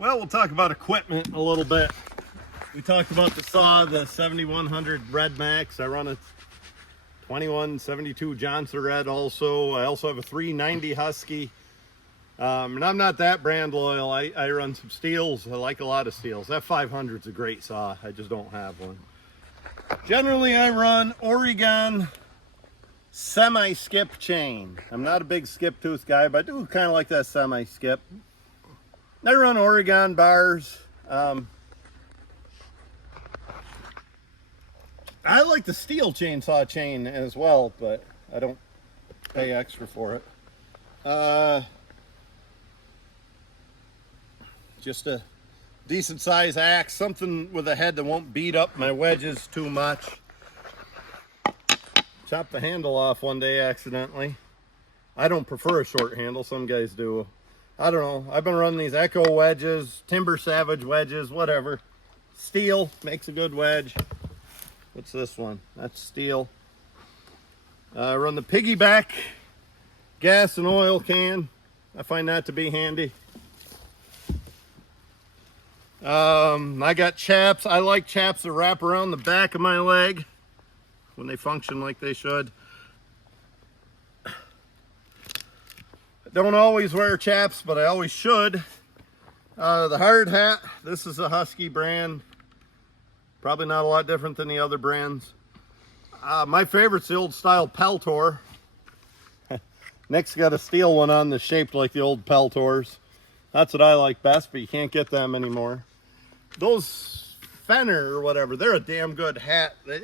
Well, we'll talk about equipment a little bit. We talked about the saw, the 7100 Red Max. I run a 2172 Johnson Red also. I also have a 390 Husky. And I'm not that brand loyal. I run some steels. I like a lot of steels. That 500 is a great saw. I just don't have one. Generally, I run Oregon semi-skip chain. I'm not a big skip tooth guy, but I do kind of like that semi-skip. I run Oregon bars. I like the steel chainsaw chain as well, but I don't pay extra for it. Just a decent size axe, something with a head that won't beat up my wedges too much. Chopped the handle off one day accidentally. I don't prefer a short handle, some guys do. I don't know. I've been running these Echo wedges, Timber Savage wedges, whatever. Steel makes a good wedge. What's this one? That's steel. I run the piggyback gas and oil can. I find that to be handy. I got chaps. I like chaps that wrap around the back of my leg when they function like they should. Don't always wear chaps, but I always should. The hard hat, this is a Husky brand. Probably not a lot different than the other brands. My favorite's the old style Peltor. Nick's got a steel one on that's shaped like the old Peltors. That's what I like best, but you can't get them anymore. Those Fenner or whatever, they're a damn good hat. The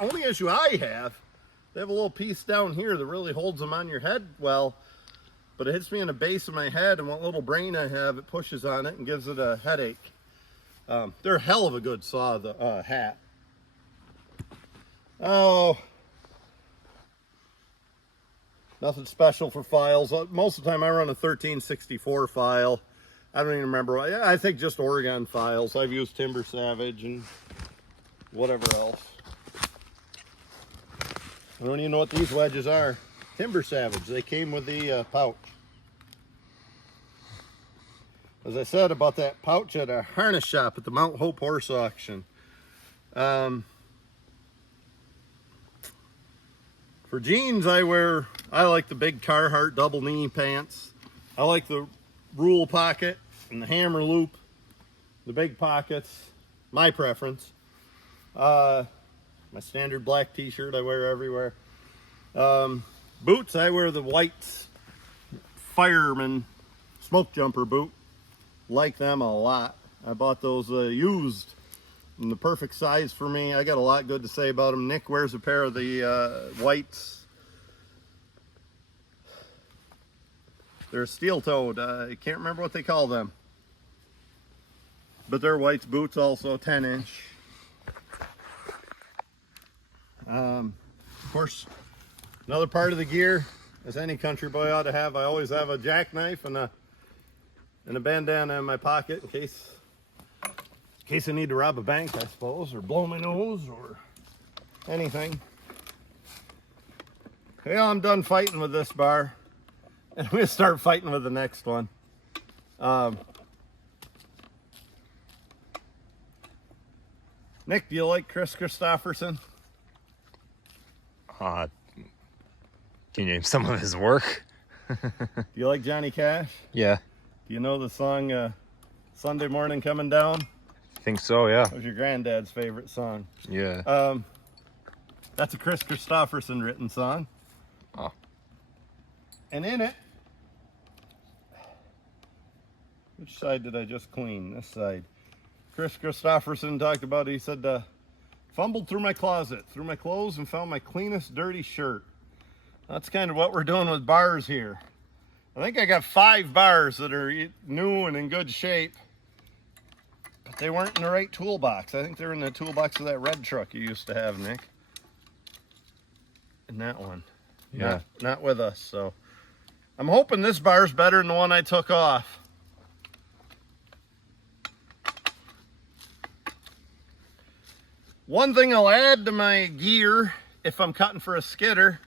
only issue I have, they have a little piece down here that really holds them on your head well. But it hits me in the base of my head, and what little brain I have, it pushes on it and gives it a headache. They're a hell of a good saw, the hat. Oh, nothing special for files. Most of the time I run a 1364 file. I don't even remember. I think just Oregon files. I've used Timber Savage and whatever else. I don't even know what these wedges are. Timber Savage. They came with the pouch. As I said about that pouch at a harness shop at the Mount Hope Horse Auction. For jeans, I like the big Carhartt double knee pants. I like the rule pocket and the hammer loop, the big pockets, my preference. My standard black t-shirt I wear everywhere. Boots, I wear the white fireman smoke jumper boot. Like them a lot. I bought those used in the perfect size for me. I got a lot good to say about them. Nick wears a pair of the whites. They're steel-toed. I can't remember what they call them. But they're whites boots also, 10-inch. Of course, another part of the gear, as any country boy ought to have, I always have a jackknife and a bandana in my pocket in case I need to rob a bank, I suppose, or blow my nose, or anything. Well, I'm done fighting with this bar, and I'm going to start fighting with the next one. Nick, do you like Chris Christopherson? Can you name some of his work? Do you like Johnny Cash? Yeah. Do you know the song Sunday Morning Coming Down? I think so, yeah. That was your granddad's favorite song. Yeah. That's a Chris Christopherson written song. Oh. And in it, which side did I just clean? This side. Chris Christopherson talked about it. He said, fumbled through my closet, through my clothes, and found my cleanest dirty shirt. That's kind of what we're doing with bars here. I think I got 5 bars that are new and in good shape, but they weren't in the right toolbox. I think they're in the toolbox of that red truck you used to have, Nick. And that one. Yeah. Not with us, so. I'm hoping this bar's better than the one I took off. One thing I'll add to my gear if I'm cutting for a skidder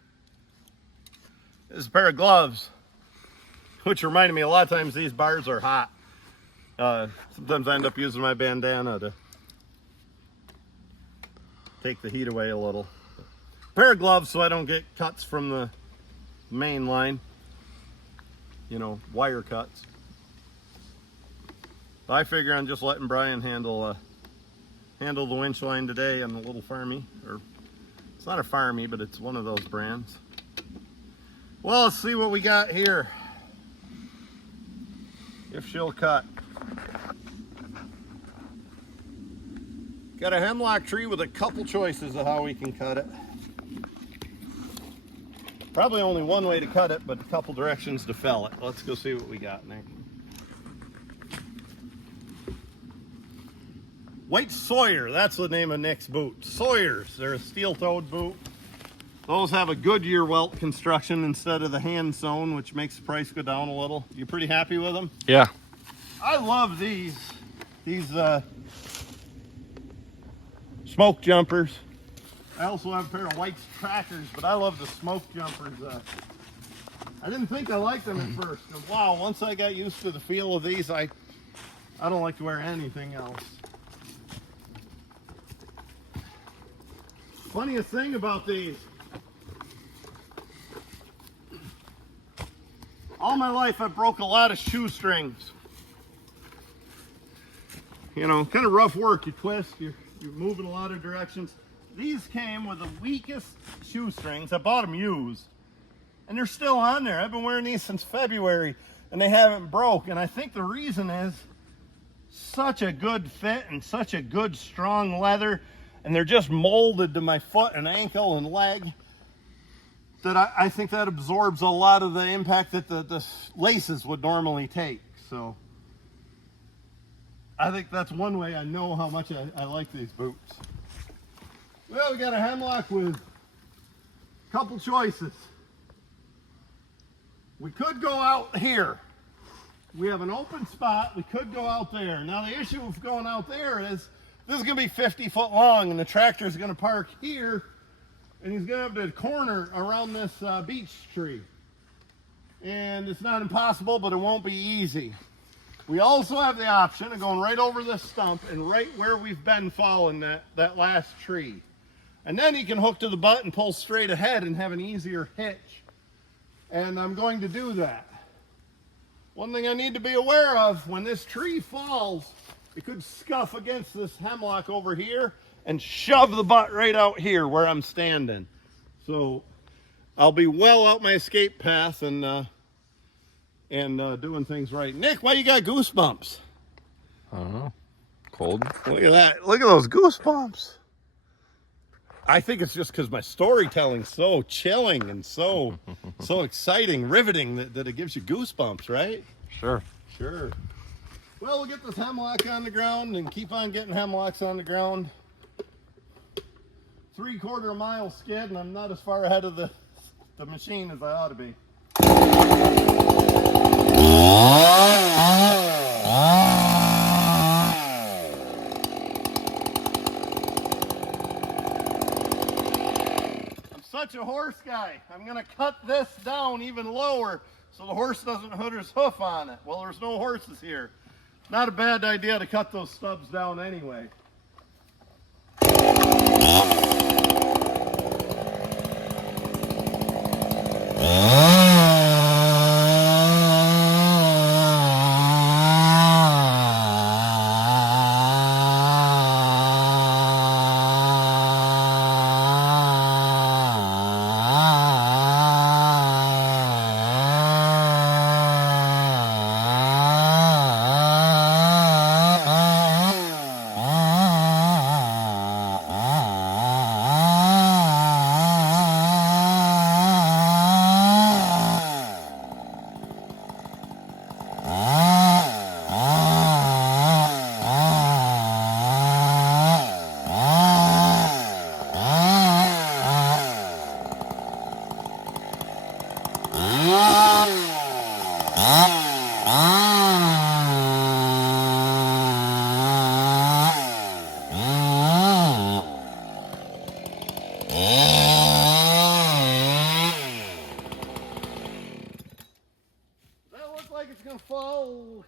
is a pair of gloves. Which reminded me, a lot of times these bars are hot. Sometimes I end up using my bandana to take the heat away a little. Pair of gloves so I don't get cuts from the main line. You know, wire cuts. I figure I'm just letting Brian handle the winch line today on the little Farmy. Or it's not a Farmy, but it's one of those brands. Well, let's see what we got here. If she'll cut. Got a hemlock tree with a couple choices of how we can cut it. Probably only one way to cut it, but a couple directions to fell it. Let's go see what we got, Nick. White Sawyer, that's the name of Nick's boot. Sawyers, they're a steel-toed boot. Those have a Goodyear welt construction instead of the hand sewn, which makes the price go down a little. You pretty happy with them? Yeah. I love these smoke jumpers. I also have a pair of White's trackers, but I love the smoke jumpers. I didn't think I liked them at first. And wow, once I got used to the feel of these, I don't like to wear anything else. Funniest thing about these, all my life I broke a lot of shoestrings. You know, kind of rough work. You twist, you're moving a lot of directions. These came with the weakest shoestrings. I bought them used, and they're still on there. I've been wearing these since February, and they haven't broke. And I think the reason is such a good fit and such a good strong leather, and they're just molded to my foot and ankle and leg, that I think that absorbs a lot of the impact that the laces would normally take. So I think that's one way I know how much I like these boots. Well, we got a hemlock with a couple choices. We could go out here. We have an open spot. We could go out there. Now the issue of going out there is this is going to be 50 foot long, and the tractor is going to park here, and he's going to have the corner around this beech tree. And it's not impossible, but it won't be easy. We also have the option of going right over this stump and right where we've been following that last tree. And then he can hook to the butt and pull straight ahead and have an easier hitch. And I'm going to do that. One thing I need to be aware of, when this tree falls, it could scuff against this hemlock over here and shove the butt right out here where I'm standing. So I'll be well out my escape path and doing things right. Nick, why you got goosebumps? I don't know. Cold. Look at that. Look at those goosebumps. I think it's just because my storytelling's so chilling and so exciting, riveting that it gives you goosebumps, right? Sure. Sure. Well, we'll get this hemlock on the ground and keep on getting hemlocks on the ground. 3/4 mile skid, and I'm not as far ahead of the machine as I ought to be. I'm such a horse guy. I'm going to cut this down even lower so the horse doesn't put his hoof on it. Well, there's no horses here. Not a bad idea to cut those stubs down anyway.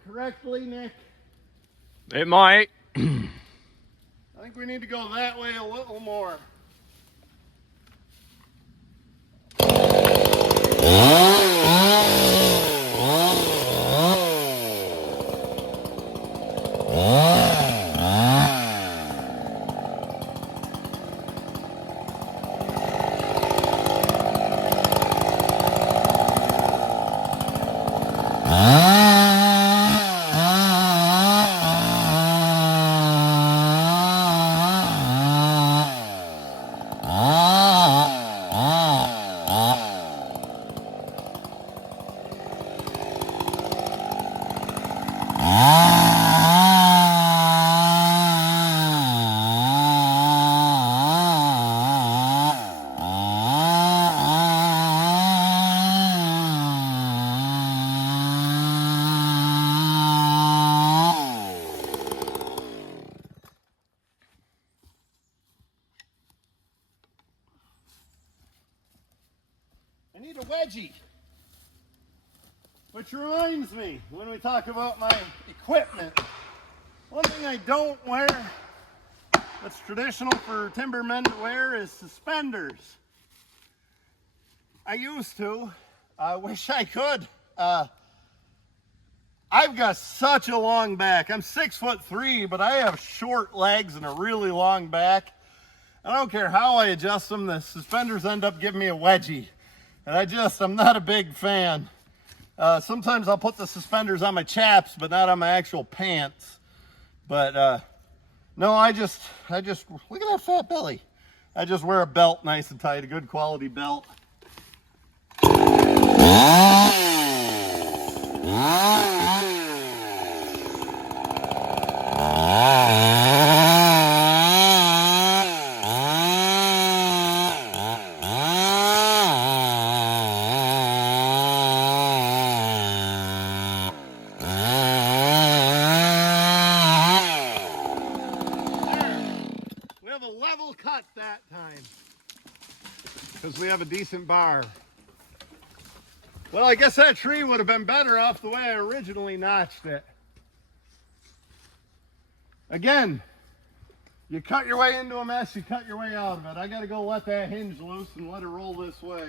Correctly, Nick. It might. I think we need to go that way a little more. I need a wedgie. Which reminds me, when we talk about my equipment, one thing I don't wear that's traditional for timbermen to wear is suspenders. I used to. I wish I could. I've got such a long back. I'm 6'3", but I have short legs and a really long back. I don't care how I adjust them, the suspenders end up giving me a wedgie. And I'm not a big fan. Sometimes I'll put the suspenders on my chaps, but not on my actual pants. But no, I just, look at that fat belly. I just wear a belt nice and tight, a good quality belt. We have a level cut that time because we have a decent bar. Well, I guess that tree would have been better off the way I originally notched it. Again, you cut your way into a mess, you cut your way out of it. I got to go let that hinge loose and let it roll this way.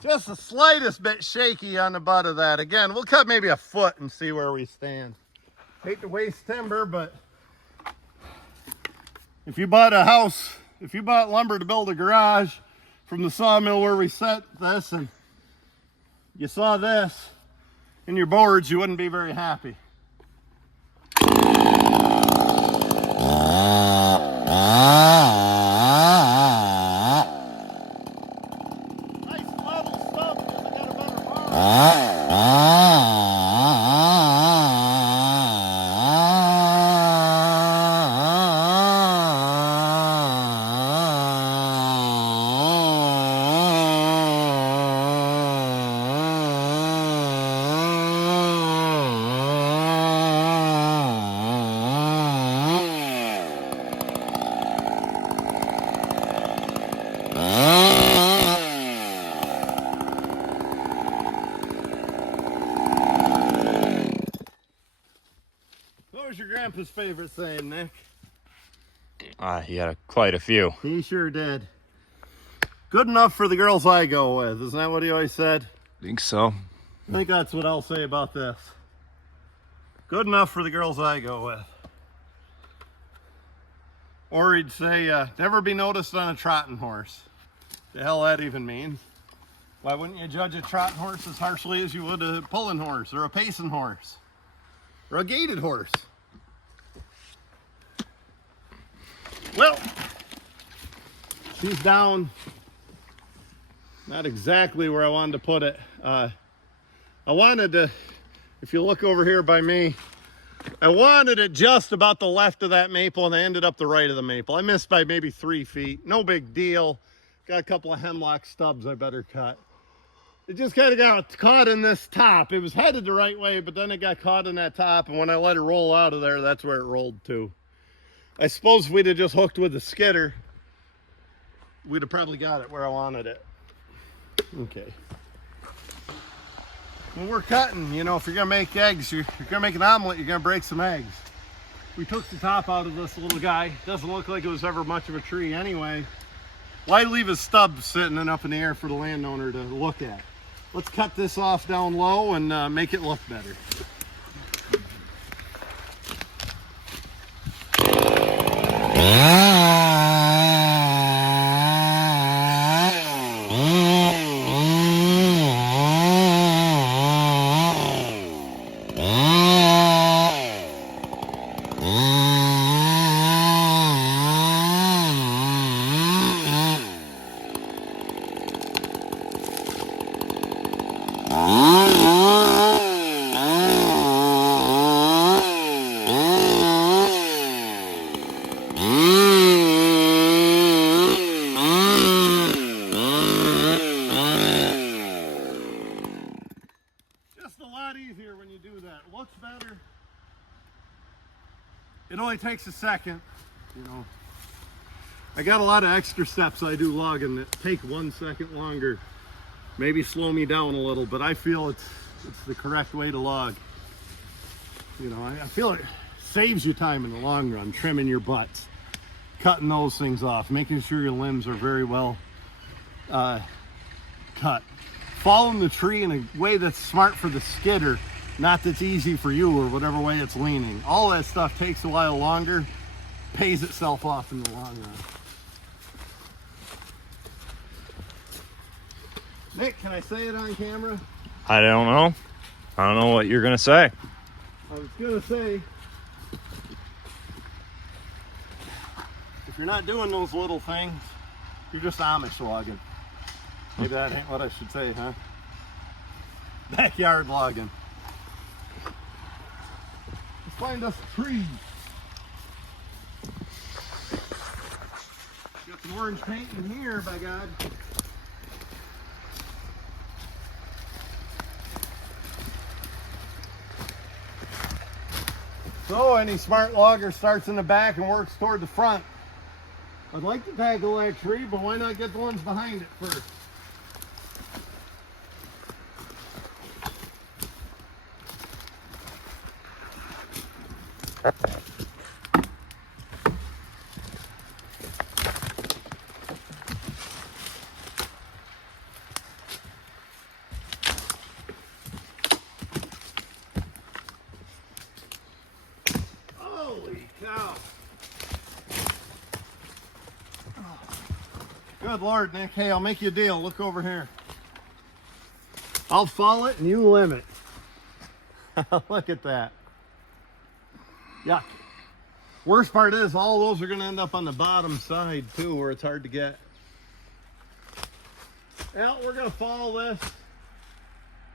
Just the slightest bit shaky on the butt of that. Again, we'll cut maybe a foot and see where we stand. Hate to waste timber, but if you bought a house, if you bought lumber to build a garage from the sawmill where we set this and you saw this in your boards, you wouldn't be very happy. What was your grandpa's favorite saying, Nick? He had quite a few. He sure did. Good enough for the girls I go with. Isn't that what he always said? Think so. I think that's what I'll say about this. Good enough for the girls I go with. Or he'd say, never be noticed on a trotting horse. The hell that even means. Why wouldn't you judge a trotting horse as harshly as you would a pulling horse or a pacing horse or a gaited horse? Well, she's down not exactly where I wanted to put it. I wanted to, if you look over here by me, I wanted it just about the left of that maple, and I ended up the right of the maple. I missed by maybe 3 feet. No big deal. Got a couple of hemlock stubs I better cut. It just kind of got caught in this top. It was headed the right way, but then it got caught in that top, and when I let it roll out of there, that's where it rolled to. I suppose if we'd have just hooked with the skidder, we'd have probably got it where I wanted it. Okay. When we're cutting, you know, if you're gonna make eggs, you're gonna make an omelet, you're gonna break some eggs. We took the top out of this little guy. Doesn't look like it was ever much of a tree anyway. Why leave his stub sitting up in the air for the landowner to look at? Let's cut this off down low and make it look better. Just a lot easier when you do that. Looks better. It only takes a second, you know. I got a lot of extra steps I do logging that take 1 second longer. Maybe slow me down a little, but I feel it's the correct way to log. You know, I feel it saves you time in the long run, trimming your butts, cutting those things off, making sure your limbs are very well cut. Following the tree in a way that's smart for the skidder, not that's easy for you or whatever way it's leaning. All that stuff takes a while longer, pays itself off in the long run. Nick, can I say it on camera? I don't know. I don't know what you're gonna say. I was gonna say, if you're not doing those little things, you're just Amish logging. Maybe that ain't what I should say, huh? Backyard logging. Let's find us a tree. Got some orange paint in here, by God. So any smart logger starts in the back and works toward the front. I'd like to tackle that tree, but why not get the ones behind it first? Holy cow. Good Lord, Nick. Hey, I'll make you a deal. Look over here. I'll fall it and you limb it. Look at that. Yuck. Worst part is all those are going to end up on the bottom side too, where it's hard to get. Well, we're going to fall this.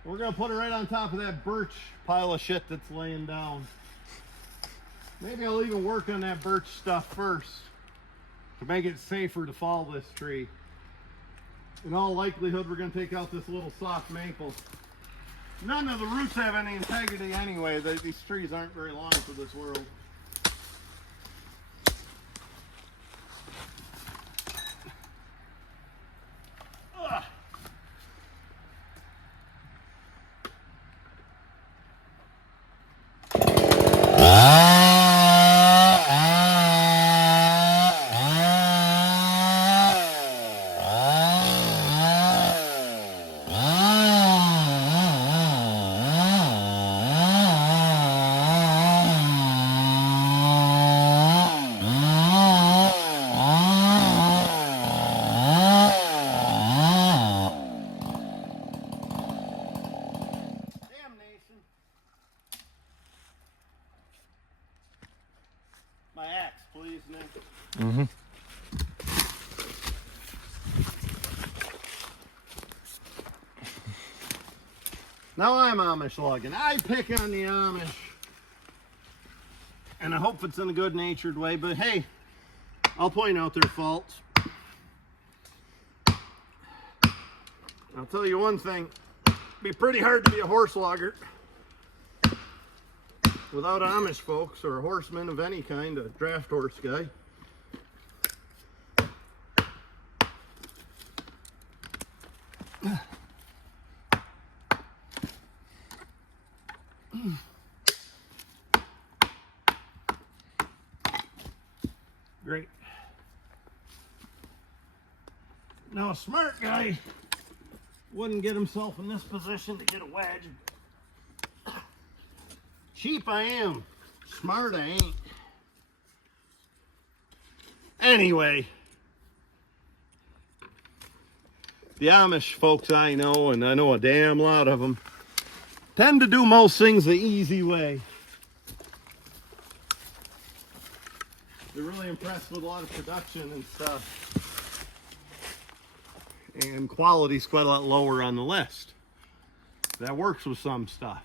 We're going to put it right on top of that birch pile of shit that's laying down. Maybe I'll even work on that birch stuff first to make it safer to fall this tree. In all likelihood, we're going to take out this little soft maple. None of the roots have any integrity anyway. These trees aren't very long for this world. Ugh. My axe, please, Nick. Mm-hmm. Now I'm Amish logging. I pick on the Amish. And I hope it's in a good-natured way, but hey, I'll point out their faults. I'll tell you one thing, it'd be pretty hard to be a horse logger without Amish folks or a horseman of any kind, a draft horse guy. Great. Now a smart guy wouldn't get himself in this position to get a wedge. Cheap I am, smart I ain't. Anyway, the Amish folks I know, and I know a damn lot of them, tend to do most things the easy way. They're really impressed with a lot of production and stuff. And quality's quite a lot lower on the list. That works with some stuff.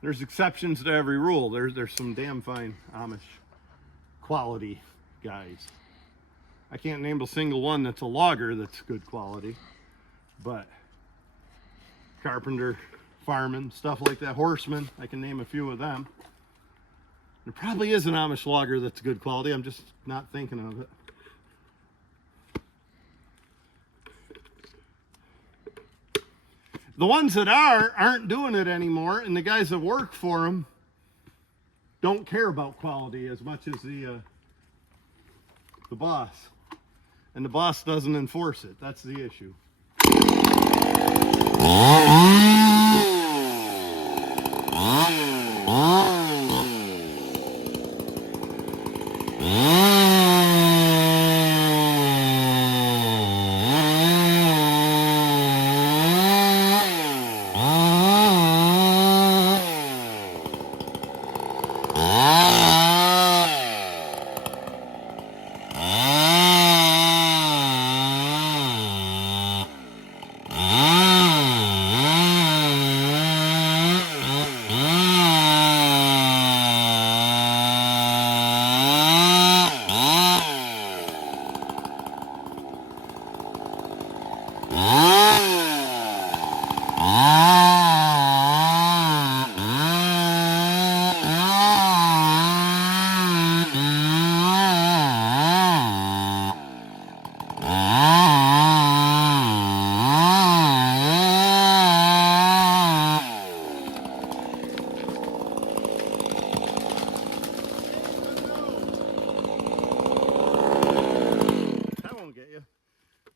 There's exceptions to every rule. There's some damn fine Amish quality guys. I can't name a single one that's a logger that's good quality, but carpenter, fireman, stuff like that, horseman, I can name a few of them. There probably is an Amish logger that's good quality. I'm just not thinking of it. The ones that aren't doing it anymore, and the guys that work for them don't care about quality as much as the boss. And the boss doesn't enforce it. That's the issue.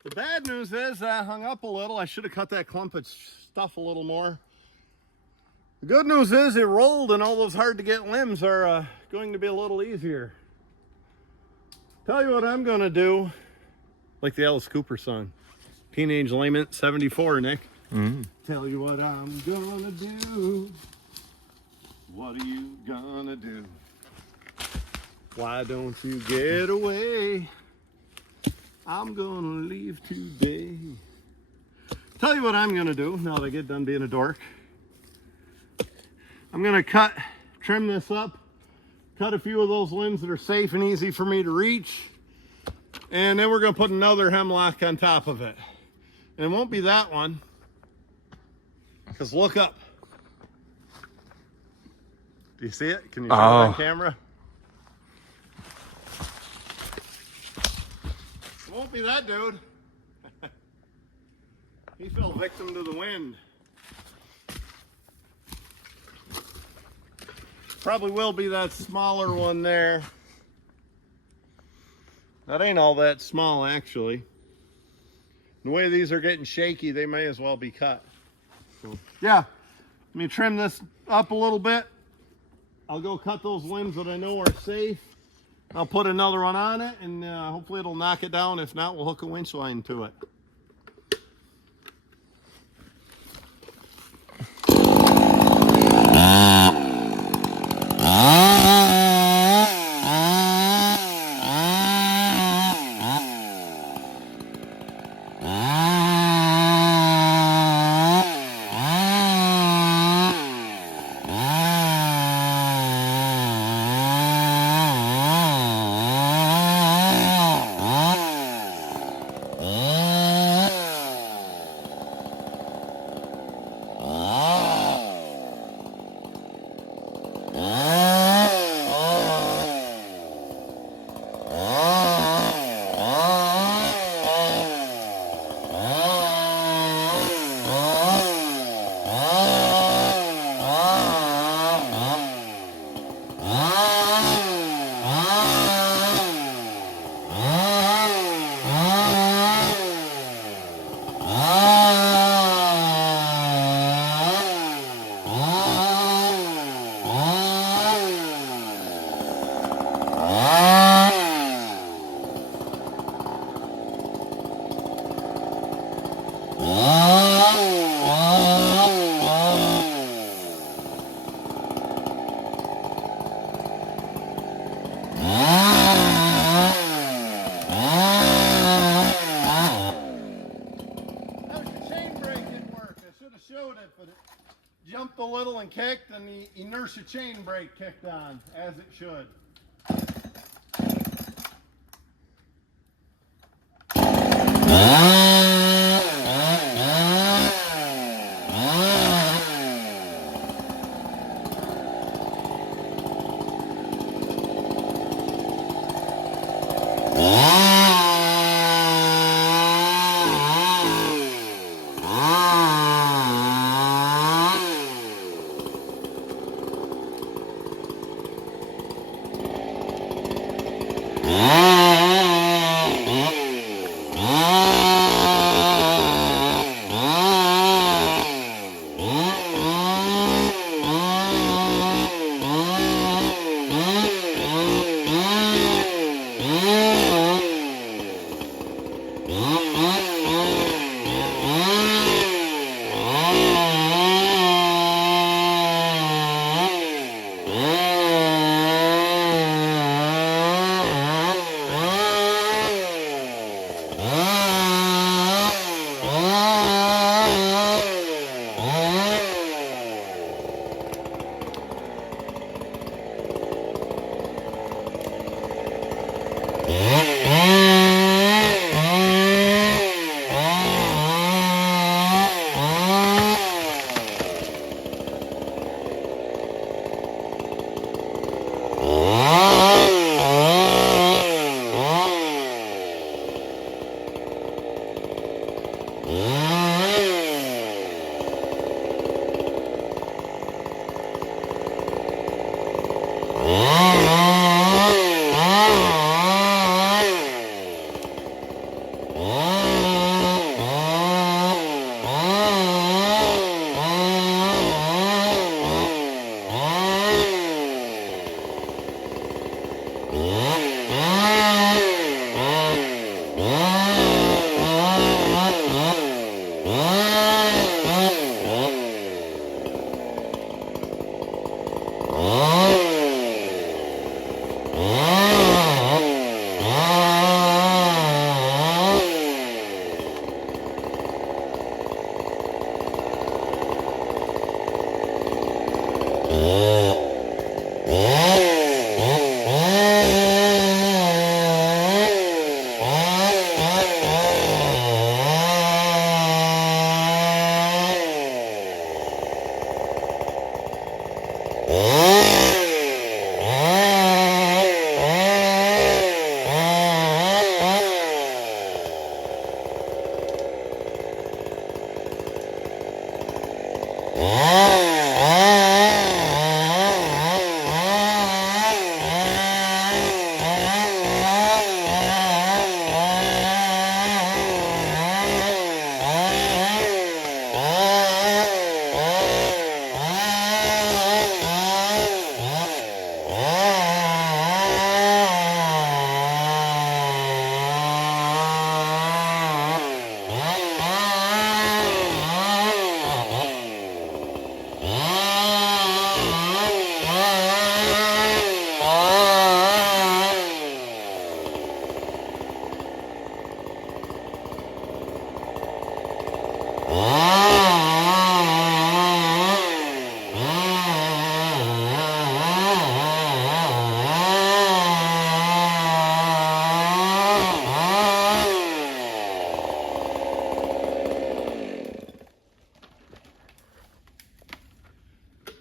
The bad news is I hung up a little. I should have cut that clump of stuff a little more. The good news is it rolled and all those hard to get limbs are going to be a little easier. Tell you what I'm going to do, like the Alice Cooper song, Teenage Lament 74, Nick. Tell you what I'm going to do. What are you going to do? Why don't you get away? I'm gonna leave today. Tell you what I'm gonna do now that I get done being a dork. I'm gonna trim this up, cut a few of those limbs that are safe and easy for me to reach, and then we're gonna put another hemlock on top of it. And it won't be that one, because look up. Do you see it? Can you see it on camera? Won't be that dude. He fell victim to the wind. Probably will be that smaller one there. That ain't all that small, actually. The way these are getting shaky, they may as well be cut. So, yeah, let me trim this up a little bit. I'll go cut those limbs that I know are safe. I'll put another one on it, and hopefully it'll knock it down. If not, we'll hook a winch line to it. one kicked and the inertia chain brake kicked on, as it should.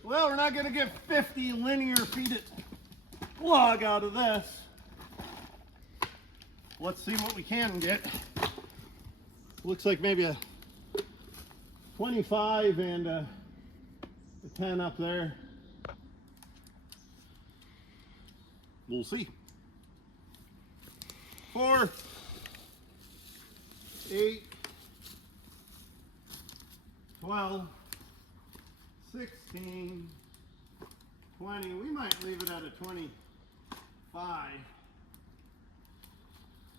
Well, we're not going to get 50 linear feet of log out of this. Let's see what we can get. Looks like maybe a 25 and a 10 up there. We'll see. 4, 8, 12, 16, 20. We might leave it at a 25.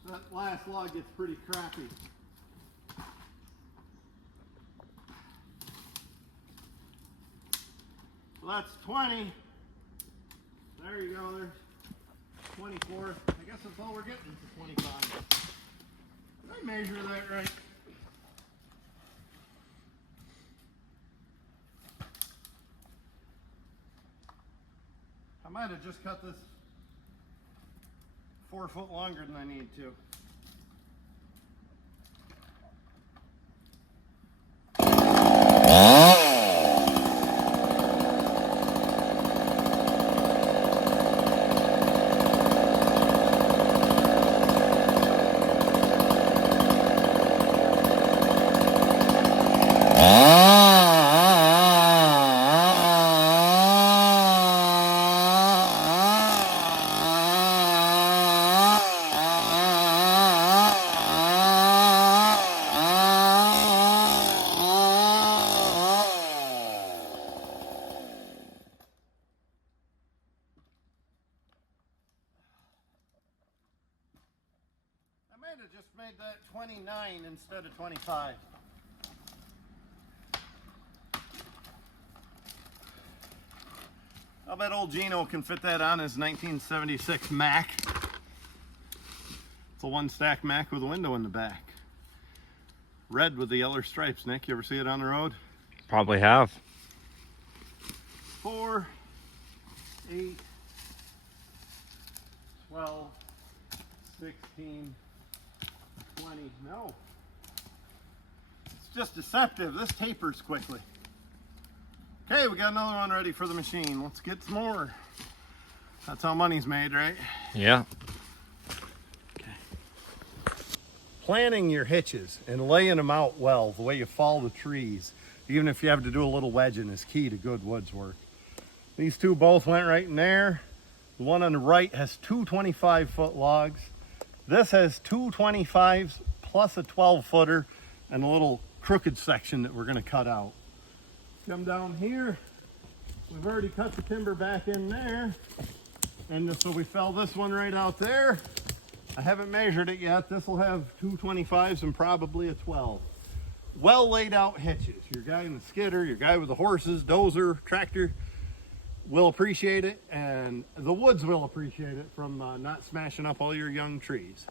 That last log gets pretty crappy. So that's 20. There you go, there's 24. I guess that's all we're getting for 25. Did I measure that right? I might have just cut this 4 foot longer than I need to. I might have just made that 29 instead of 25. I'll bet old Gino can fit that on his 1976 Mac. It's a one stack Mac with a window in the back. Red with the yellow stripes, Nick. You ever see it on the road? Probably have. 4, 8, 12, 16, 20. No. It's just deceptive. This tapers quickly. Okay, we got another one ready for the machine. Let's get some more. That's how money's made, right? Yeah. Okay. Planning your hitches and laying them out well, the way you follow the trees, even if you have to do a little wedging, is key to good woods work. These two both went right in there. The one on the right has two 25-foot logs. This has two 25s plus a 12-footer and a little crooked section that we're going to cut out. Come down here, we've already cut the timber back in there, and so we fell this one right out there. I haven't measured it yet. This will have two 25s and probably a 12. Well laid out hitches. Your guy in the skidder, your guy with the horses, dozer, tractor will appreciate it, and the woods will appreciate it from not smashing up all your young trees.